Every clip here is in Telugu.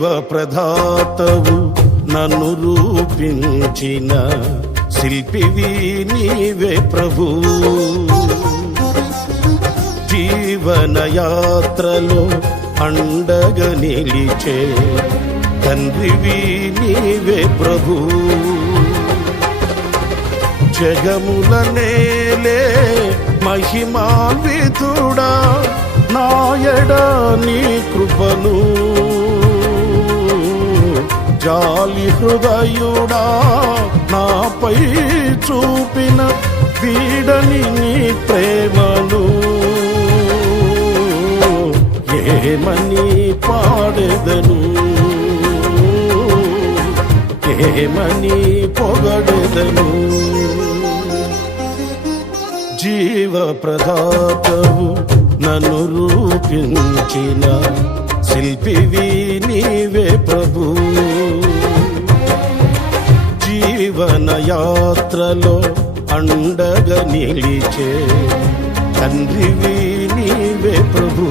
జీవ ప్రదాతవు నన్ను రూపించిన శిల్పివి నీవే ప్రభు. జీవన యాత్రలో అండగా నిలిచే తండ్రివి నీవే ప్రభు. జగముల నేలే మహిమాన్వితుడా నాయడ నీ కృపను, జాలి హృదయుడా నాపై చూపిన వీడని నీ ప్రేమను ఏమని పాడెదను, ఏమని పొగడెదను. జీవ ప్రదాతవు నన్ను రూపించిన శిల్పివి నీవే ప్రభు. జీవన యాత్రలో అండగా నిలిచే తండ్రివి నీవే ప్రభు.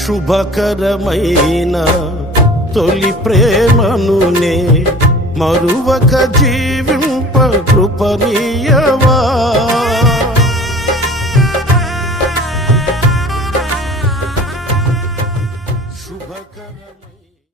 శుభకరమైన తొలి ప్రేమనునే మరువక జీవింప కృపనీయవా.